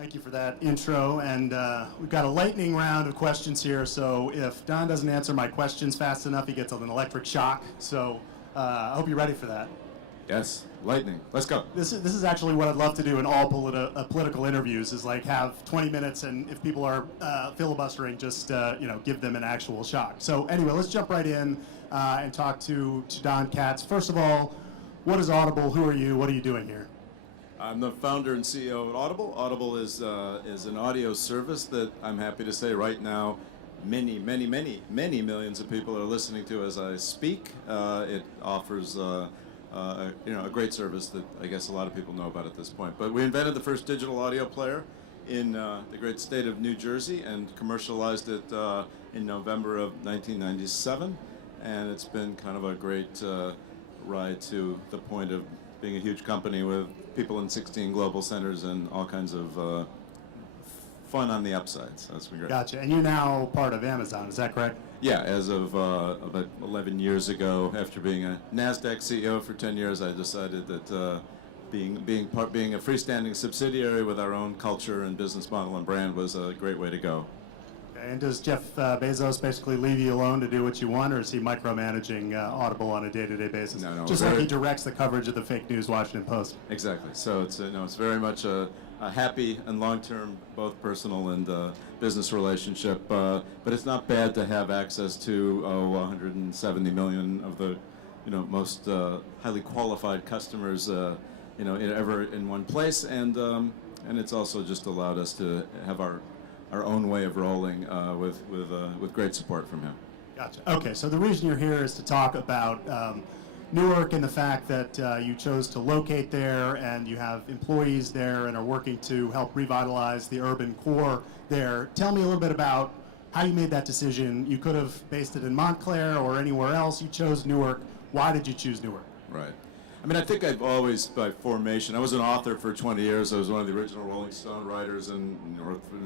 Thank you for that intro, and we've got a lightning round of questions here, so if Don doesn't answer my questions fast enough, he gets an electric shock, so I hope you're ready for that. Yes, lightning. Let's go. This is actually what I'd love to do in all political interviews, is like have 20 minutes, and if people are filibustering, just give them an actual shock. So anyway, let's jump right in and talk to Don Katz. First of all, what is Audible? Who are you? What are you doing here? I'm the founder and CEO of Audible. Audible is an audio service that I'm happy to say right now many millions of people are listening to as I speak. It offers a great service that I guess a lot of people know about at this point. But we invented the first digital audio player in the great state of New Jersey and commercialized it in November of 1997. And it's been kind of a great ride to the point of being a huge company with people in 16 global centers and all kinds of fun on the upsides. So that's been great. Gotcha. And you're now part of Amazon, is that correct? Yeah, as of about 11 years ago, after being a NASDAQ CEO for 10 years, I decided that being a freestanding subsidiary with our own culture and business model and brand was a great way to go. And does Jeff Bezos basically leave you alone to do what you want, or is he micromanaging Audible on a day-to-day basis? No, just like he directs the coverage of the fake news Washington Post. Exactly. So it's very much a happy and long-term, both personal and business relationship. But it's not bad to have access to 170 million of the most highly qualified customers ever in one place, and it's also just allowed us to have our own way of rolling with great support from him. Gotcha. Okay, so the reason you're here is to talk about Newark and the fact that you chose to locate there and you have employees there and are working to help revitalize the urban core there. Tell me a little bit about how you made that decision. You could have based it in Montclair or anywhere else. You chose Newark. Why did you choose Newark? Right. I mean, I think I've always, by formation, I was an author for 20 years. I was one of the original Rolling Stone writers in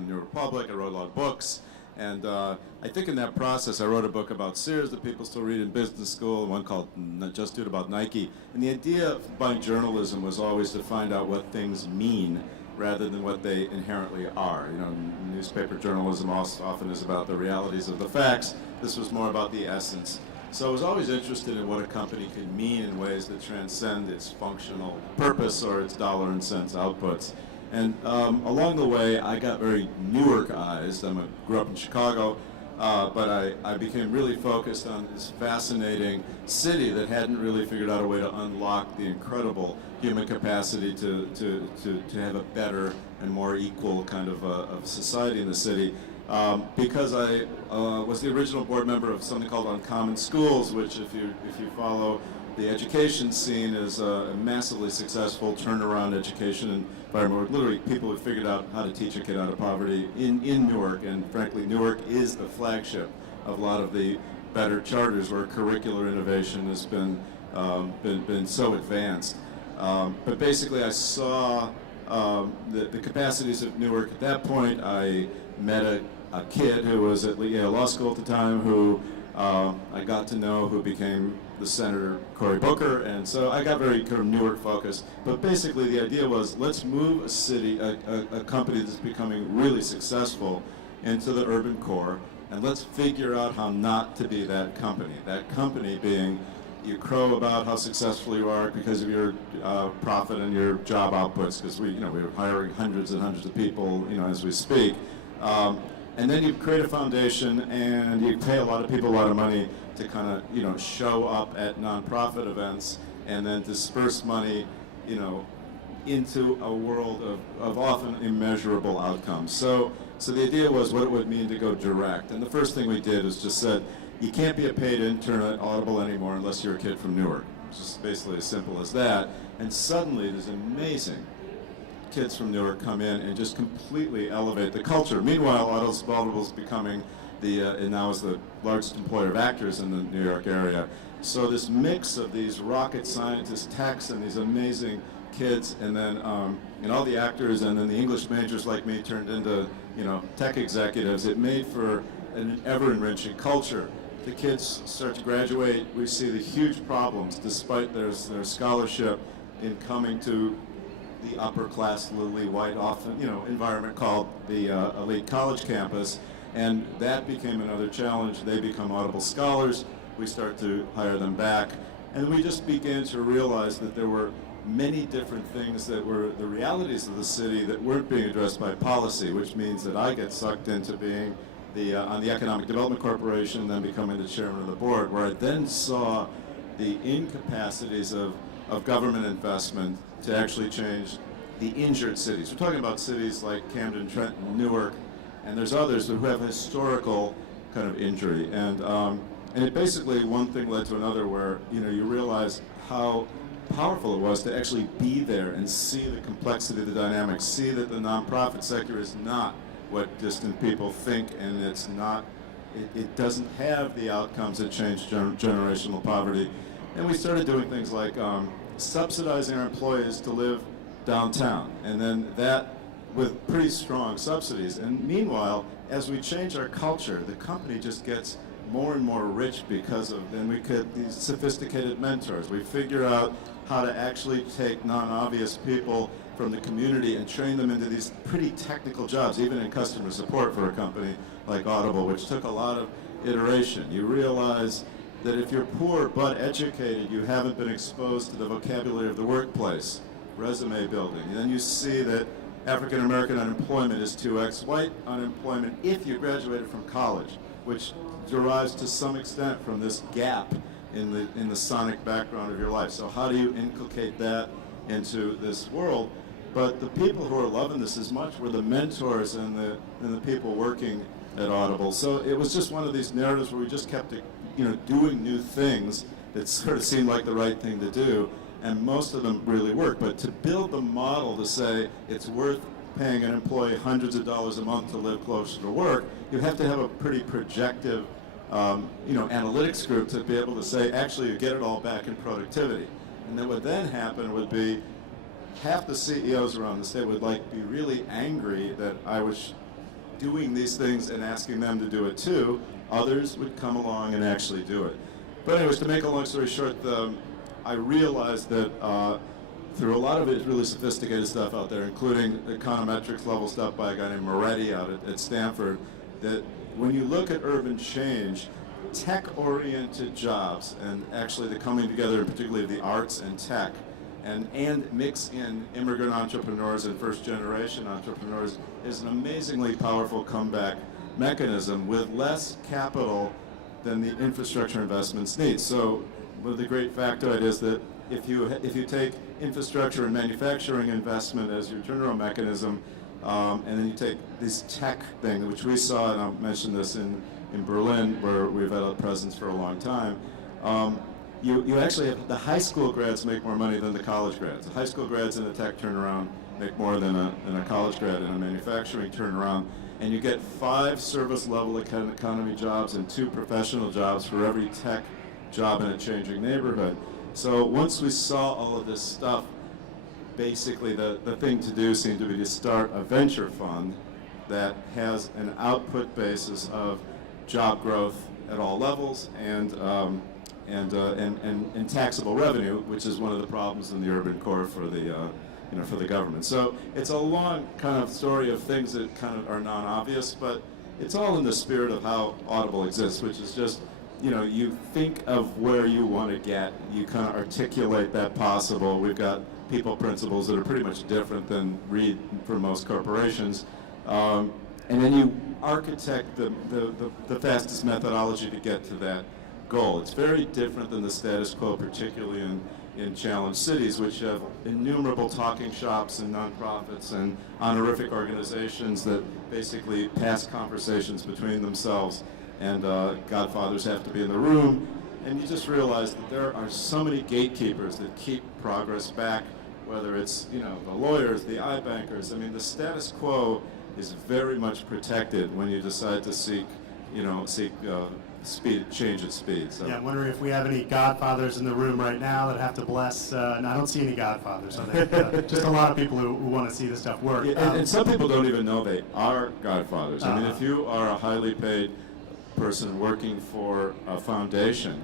New Republic. I wrote a lot of books. And I think in that process, I wrote a book about Sears that people still read in business school, one called Just Do It about Nike. And the idea behind journalism was always to find out what things mean rather than what they inherently are. Newspaper journalism often is about the realities of the facts. This was more about the essence. So I was always interested in what a company could mean in ways that transcend its functional purpose or its dollar and cents outputs. And along the way, I got very Newarkized. I grew up in Chicago, but I became really focused on this fascinating city that hadn't really figured out a way to unlock the incredible human capacity to have a better and more equal kind of society in the city. Because I was the original board member of something called Uncommon Schools, which if you follow the education scene is a massively successful turnaround education environment where literally people have figured out how to teach a kid out of poverty in Newark, and frankly Newark is the flagship of a lot of the better charters where curricular innovation has been so advanced. But basically I saw the capacities of Newark at that point. I met a kid who was at Yale Law School at the time who I got to know, who became the Senator Cory Booker, and so I got very kind of Newark focused. But basically the idea was, let's move a city, a company that's becoming really successful into the urban core, and let's figure out how not to be that company. That company being, you crow about how successful you are because of your profit and your job outputs, because we're hiring hundreds and hundreds of people, as we speak. And then you create a foundation and you pay a lot of people a lot of money to kind of, show up at nonprofit events and then disperse money, into a world of often immeasurable outcomes. So the idea was what it would mean to go direct. And the first thing we did is just said, you can't be a paid intern at Audible anymore unless you're a kid from Newark. It's just basically as simple as that. And suddenly there's amazing kids from Newark come in and just completely elevate the culture. Meanwhile, Audible's becoming and now is the largest employer of actors in the New York area. So this mix of these rocket scientists, techs, and these amazing kids, and then and all the actors, and then the English majors like me turned into tech executives. It made for an ever-enriching culture. The kids start to graduate. We see the huge problems, despite their scholarship, in coming to the upper class, lily white, often, environment called the elite college campus. And that became another challenge. They become Audible scholars. We start to hire them back. And we just began to realize that there were many different things that were the realities of the city that weren't being addressed by policy, which means that I get sucked into being on the Economic Development Corporation, then becoming the chairman of the board, where I then saw the incapacities of government investment to actually change the injured cities. We're talking about cities like Camden, Trenton, Newark, and there's others who have historical kind of injury. And it basically, one thing led to another where, you realize how powerful it was to actually be there and see the complexity of the dynamics, see that the nonprofit sector is not what distant people think, and it's not, it doesn't have the outcomes that change generational poverty. And we started doing things like subsidizing our employees to live downtown, and then that with pretty strong subsidies. And meanwhile, as we change our culture, the company just gets more and more rich because of, then we could, these sophisticated mentors. We figure out how to actually take non-obvious people from the community and train them into these pretty technical jobs, even in customer support for a company like Audible, which took a lot of iteration. You realize that if you're poor but educated, you haven't been exposed to the vocabulary of the workplace, resume building. And then you see that African American unemployment is 2x white unemployment if you graduated from college, which derives to some extent from this gap in the sonic background of your life. So how do you inculcate that into this world? But the people who are loving this as much were the mentors and the people working at Audible. So it was just one of these narratives where we just kept, doing new things that sort of seemed like the right thing to do, and most of them really worked. But to build the model to say it's worth paying an employee hundreds of dollars a month to live closer to work, you have to have a pretty projective, analytics group to be able to say, actually, you get it all back in productivity. And then what then happened would be half the CEOs around the state would be really angry that I was doing these things and asking them to do it too. Others would come along and actually do it. But anyways, to make a long story short, I realized that through a lot of it really sophisticated stuff out there, including econometrics level stuff by a guy named Moretti out at Stanford, that when you look at urban change, tech-oriented jobs, and actually the coming together particularly of the arts and tech, and mix in immigrant entrepreneurs and first-generation entrepreneurs, is an amazingly powerful comeback mechanism with less capital than the infrastructure investments need. So one of the great factoids is that if you take infrastructure and manufacturing investment as your turnaround mechanism, and then you take this tech thing, which we saw, and I'll mention this in Berlin, where we've had a presence for a long time, you actually have the high school grads make more money than the college grads. The high school grads in a tech turnaround make more than a college grad in a manufacturing turnaround, and you get 5 service level economy jobs and 2 professional jobs for every tech job in a changing neighborhood. So once we saw all of this stuff, basically the thing to do seemed to be to start a venture fund that has an output basis of job growth at all levels and taxable revenue, which is one of the problems in the urban core for the government. So it's a long kind of story of things that kind of are non-obvious, but it's all in the spirit of how Audible exists, which is just, you think of where you want to get, you kind of articulate that possible. We've got people principles that are pretty much different than read for most corporations. And then you architect the fastest methodology to get to that goal. It's very different than the status quo, particularly in challenged cities, which have innumerable talking shops and nonprofits and honorific organizations that basically pass conversations between themselves, and godfathers have to be in the room. And you just realize that there are so many gatekeepers that keep progress back, whether it's the lawyers, the iBankers. I mean, the status quo is very much protected when you decide to seek change at speed. So. Yeah, I'm wondering if we have any godfathers in the room right now that have to bless. No, I don't see any godfathers. I think just a lot of people who want to see this stuff work. Yeah, and some people don't even know they are godfathers. I mean, if you are a highly paid person working for a foundation,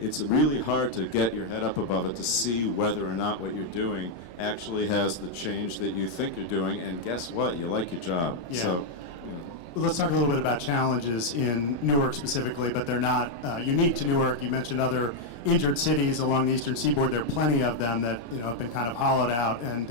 it's really hard to get your head up above it to see whether or not what you're doing actually has the change that you think you're doing, and guess what? You like your job. Yeah. So, Well, let's talk a little bit about challenges in Newark specifically, but they're not unique to Newark. You mentioned other injured cities along the eastern seaboard. There are plenty of them that have been kind of hollowed out and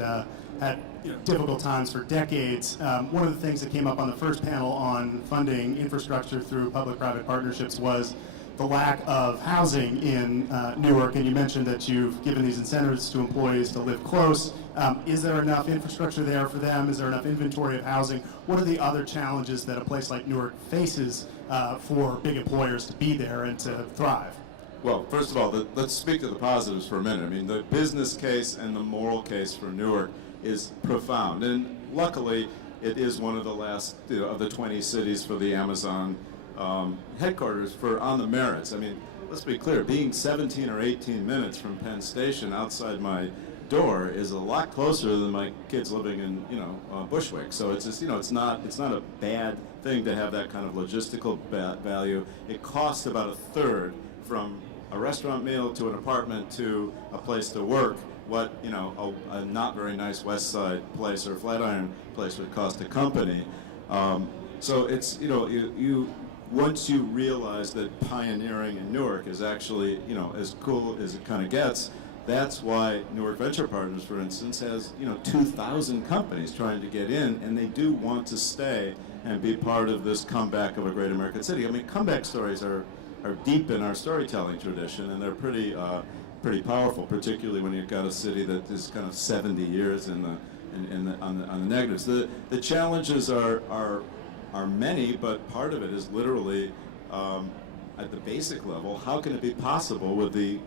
had difficult times for decades. One of the things that came up on the first panel on funding infrastructure through public-private partnerships was the lack of housing in Newark, and you mentioned that you've given these incentives to employees to live close. Is there enough infrastructure there for them? Is there enough inventory of housing? What are the other challenges that a place like Newark faces for big employers to be there and to thrive? well, first of all, let's speak to the positives for a minute. I mean, the business case and the moral case for Newark is profound, and luckily, it is one of the last of the 20 cities for the Amazon headquarters for on the merits. I mean, let's be clear, being 17 or 18 minutes from Penn Station outside my door is a lot closer than my kids living in Bushwick. So it's just it's not a bad thing to have that kind of logistical value. It costs about a third from a restaurant meal to an apartment to a place to work what a not very nice West Side place or Flatiron place would cost a company. So it's you once you realize that pioneering in Newark is actually as cool as it kind of gets. That's why Newark Venture Partners, for instance, has 2,000 companies trying to get in, and they do want to stay and be part of this comeback of a great American city. I mean, comeback stories are deep in our storytelling tradition, and they're pretty powerful, particularly when you've got a city that is kind of 70 years on the negatives. The challenges are many, but part of it is literally at the basic level. How can it be possible with the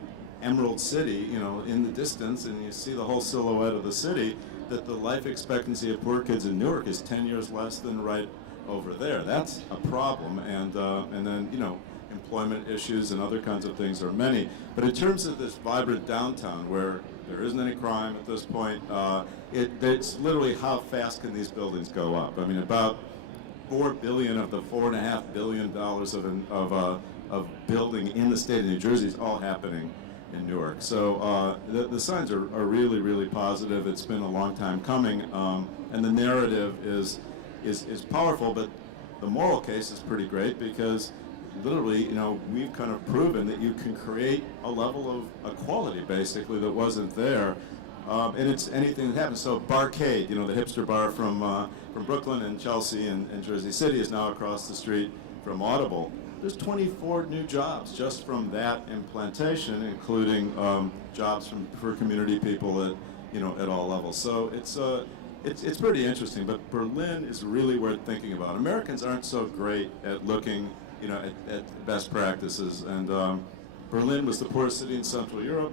Emerald City, in the distance, and you see the whole silhouette of the city, that the life expectancy of poor kids in Newark is 10 years less than right over there? That's a problem, and then employment issues and other kinds of things are many. But in terms of this vibrant downtown where there isn't any crime at this point, it's literally how fast can these buildings go up? I mean, about $4 billion of the $4.5 billion of building in the state of New Jersey is all happening in Newark. So the signs are really, really positive. It's been a long time coming, and the narrative is powerful, but the moral case is pretty great because literally, we've kind of proven that you can create a level of equality, basically, that wasn't there. And it's anything that happens. So Barcade, the hipster bar from Brooklyn and Chelsea and Jersey City is now across the street from Audible. There's 24 new jobs just from that implantation, including jobs for community people at all levels. So it's pretty interesting. But Berlin is really worth thinking about. Americans aren't so great at looking at best practices, and Berlin was the poorest city in Central Europe.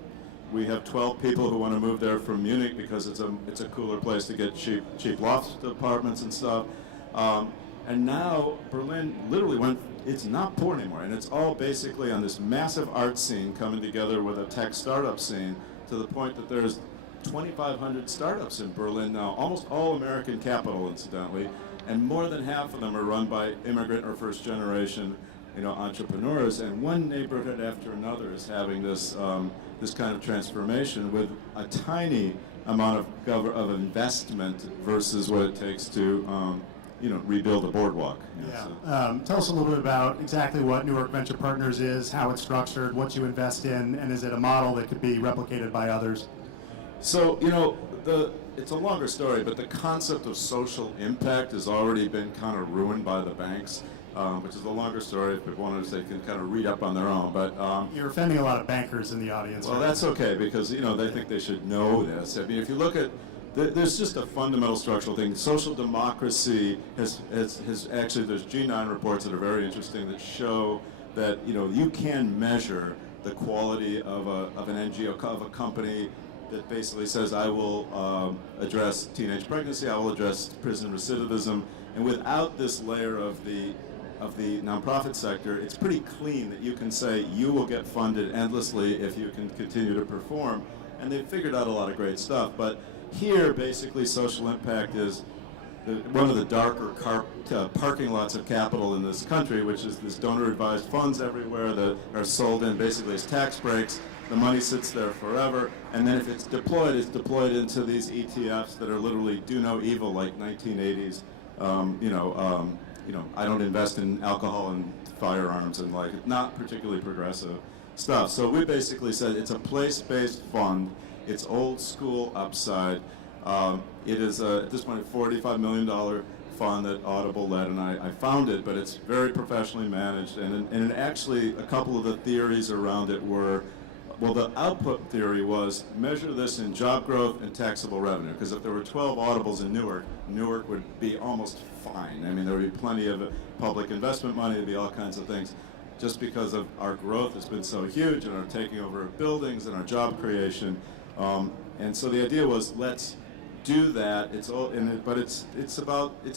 We have 12 people who want to move there from Munich because it's a cooler place to get cheap loft apartments and stuff. And now Berlin literally it's not poor anymore, and it's all basically on this massive art scene coming together with a tech startup scene to the point that there's 2,500 startups in Berlin now, almost all American capital, incidentally, and more than half of them are run by immigrant or first generation entrepreneurs, and one neighborhood after another is having this kind of transformation with a tiny amount of investment versus what it takes to rebuild a boardwalk. Tell us a little bit about exactly what Newark Venture Partners is, how it's structured, what you invest in, and is it a model that could be replicated by others? So, it's a longer story, but the concept of social impact has already been kind of ruined by the banks, which is a longer story. If people want to, they can kind of read up on their own. But you're offending a lot of bankers in the audience. Well, that's okay, because they think they should know this. I mean, if you look at there's just a fundamental structural thing. Social democracy has actually, there's G9 reports that are very interesting that show that you can measure the quality of an NGO, of a company that basically says, I will address teenage pregnancy, I will address prison recidivism, and without this layer of the nonprofit sector, it's pretty clean that you can say you will get funded endlessly if you can continue to perform. And they've figured out a lot of great stuff. But here, basically, social impact is one of the darker parking lots of capital in this country, which is this donor-advised funds everywhere that are sold in basically as tax breaks. The money sits there forever, and then if it's deployed into these ETFs that are literally do no evil, like 1980s. I don't invest in alcohol and firearms and like not particularly progressive stuff. So we basically said it's a place-based fund. It's old school upside. It is at this point a $45 million fund that Audible led, and I founded, but it's very professionally managed. And actually, a couple of the theories around it were, well, the output theory was measure this in job growth and taxable revenue. Because if there were 12 Audibles in Newark, Newark would be almost fine. I mean, there would be plenty of public investment money, there'd be all kinds of things. Just because of our growth has been so huge and our taking over of buildings and our job creation. And so the idea was, let's do that. It's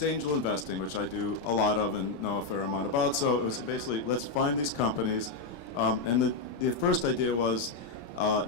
angel investing, which I do a lot of and know a fair amount about. So it was basically, let's find these companies. And the first idea was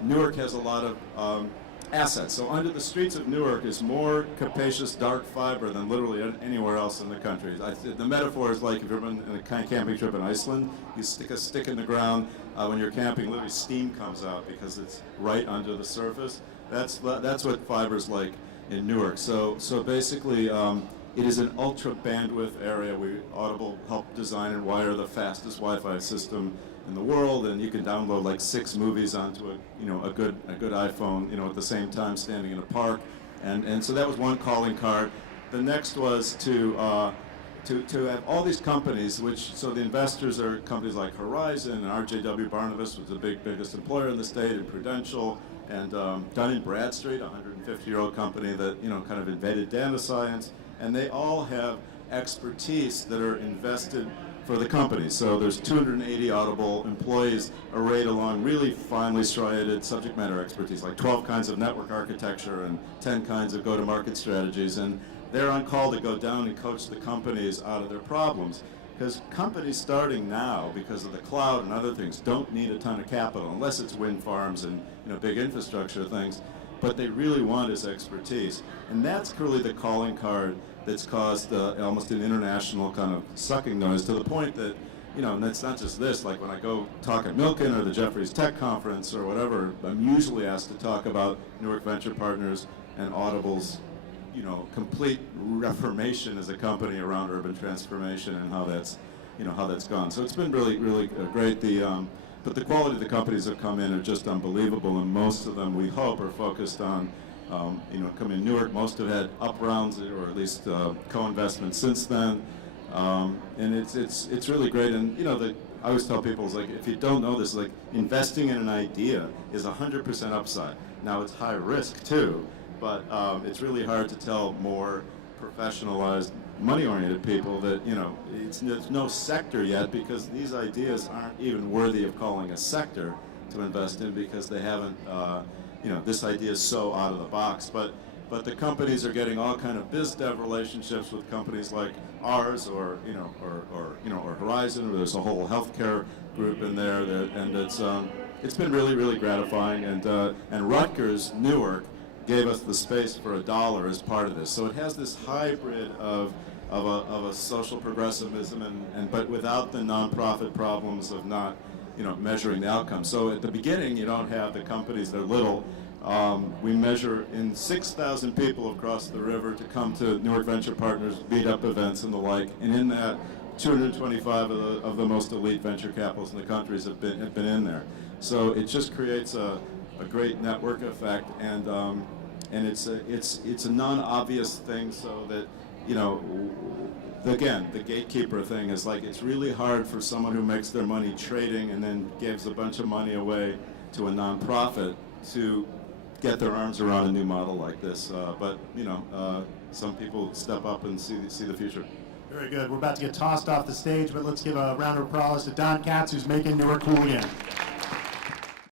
Newark has a lot of assets. So under the streets of Newark is more capacious dark fiber than literally anywhere else in the country. The metaphor is like if you've been on a camping trip in Iceland, you stick a stick in the ground. When you're camping, literally steam comes out because it's right under the surface. That's what fiber's like in Newark. So basically, it is an ultra bandwidth area. Audible helped design and wire the fastest Wi-Fi system in the world, and you can download like 6 movies onto a good iPhone, at the same time standing in a park, and so that was one calling card. The next was to have all these companies, so the investors are companies like Horizon and RJW Barnabas was the biggest employer in the state, and Prudential, and Dun & Bradstreet, a 150-year-old company that kind of invented data science, and they all have expertise that are invested for the company. So there's 280 Audible employees arrayed along really finely striated subject matter expertise, like 12 kinds of network architecture and 10 kinds of go-to-market strategies. And they're on call to go down and coach the companies out of their problems. Because companies starting now, because of the cloud and other things, don't need a ton of capital, unless it's wind farms and big infrastructure things. But they really want is expertise. And that's really the calling card that's caused almost an international kind of sucking noise, to the point that, and it's not just this, like when I go talk at Milken or the Jefferies Tech Conference or whatever, I'm usually asked to talk about Newark Venture Partners and Audible's, complete reformation as a company around urban transformation and how that's gone. So it's been really, really great. But the quality of the companies that have come in are just unbelievable, and most of them, we hope, are focused on come in Newark. Most have had up rounds or at least co-investments since then, and it's really great. And I always tell people, it's like, if you don't know this, like investing in an idea is 100% upside. Now it's high risk too, but it's really hard to tell more professionalized, money-oriented people that there's no sector yet, because these ideas aren't even worthy of calling a sector to invest in, because they haven't. This idea is so out of the box, but the companies are getting all kind of biz dev relationships with companies like ours, or Horizon, or there's a whole healthcare group in there, and it's been really, really gratifying. And Rutgers Newark gave us the space for $1 as part of this, so it has this hybrid of a social progressivism, but without the nonprofit problems of not measuring the outcome. So at the beginning, you don't have the companies, they're little. We measure in 6,000 people across the river to come to Newark Venture Partners meetup events and the like, and in that, 225 of the most elite venture capitalists in the countries have been in there. So it just creates a great network effect, and it's a non-obvious thing, so that again, the gatekeeper thing is like, it's really hard for someone who makes their money trading and then gives a bunch of money away to a nonprofit to get their arms around a new model like this. But some people step up and see the future. Very good. We're about to get tossed off the stage, but let's give a round of applause to Don Katz, who's making Newark cool again.